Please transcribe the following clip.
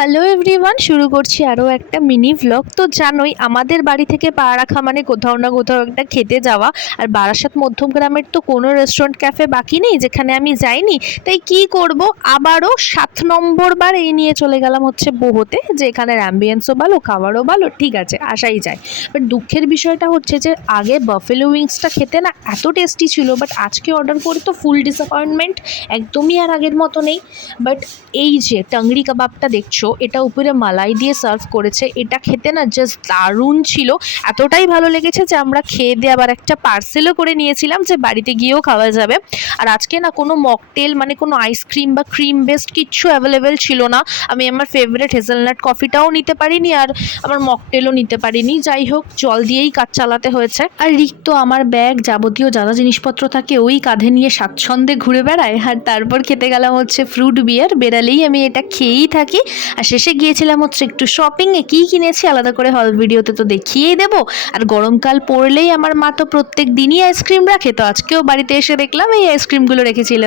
Hello everyone, শুরু করছি আরও একটা মিনি ভ্লগ। তো জানোই আমাদের বাড়ি থেকে পা রাখা মানে কোথাও না কোথাও একটা খেতে যাওয়া। আর বারাসাত মধ্যমগ্রামের তো কোনো রেস্টুরেন্ট ক্যাফে বাকি নেই যেখানে আমি যাইনি। তাই কি করব, আবারও 7 নম্বর বার এই নিয়ে চলে গেলাম হচ্ছে বহুতে, যে এখানের অ্যাম্বিয়েন্সও ভালো, খাবারও ভালো, ঠিক আছে আসাই যায়। বাট দুঃখের বিষয়টা হচ্ছে যে আগে বাফেলো উইংসটা খেতে না এত টেস্টি ছিল, বাট আজকে অর্ডার করে তো ফুল ডিসঅ্যাপয়েন্টমেন্ট, একদমই আর আগের মতো নেই। বাট এই যে টাংরি কাবাবটা দেখছো, এটা উপরে মালাই দিয়ে সার্ভ করেছে, এটা খেতে না জাস্ট দারুণ ছিল। এতটাই ভালো লেগেছে যে আমরা খেয়ে দিয়ে আবার একটা পার্সেলও করে নিয়েছিলাম যে বাড়িতে গিয়েও খাওয়া যাবে। আর আজকে না কোনো মকটেল মানে কোনো আইসক্রিম বা ক্রিম বেসড কিচ্ছু অ্যাভেলেবেল ছিল না। আমি আমার ফেভারিট হেজেলনাট কফিটাও নিতে পারিনি, আর আমার মকটেলও নিতে পারিনি। যাই হোক, জল দিয়েই কাজ চালাতে হয়েছে। আর রিক্ত আমার ব্যাগ, যাবতীয় যা যা জিনিসপত্র থাকে ওই কাঁধে নিয়ে স্বাচ্ছন্দ্যে ঘুরে বেড়ায়। আর তারপর খেতে গেলাম হচ্ছে ফ্রুট বিয়ার, বেরালেই আমি এটা খেয়েই থাকি। আর শেষে গিয়েছিলাম হচ্ছে একটু শপিংয়ে। কী কিনেছি আলাদা করে হল ভিডিওতে তো দেখিয়েই দেবো। আর গরমকাল পড়লেই আমার মা তো প্রত্যেক দিনই আইসক্রিম রাখে, তো আজকেও বাড়িতে এসে দেখলাম এই আইসক্রিমগুলো রেখেছিল।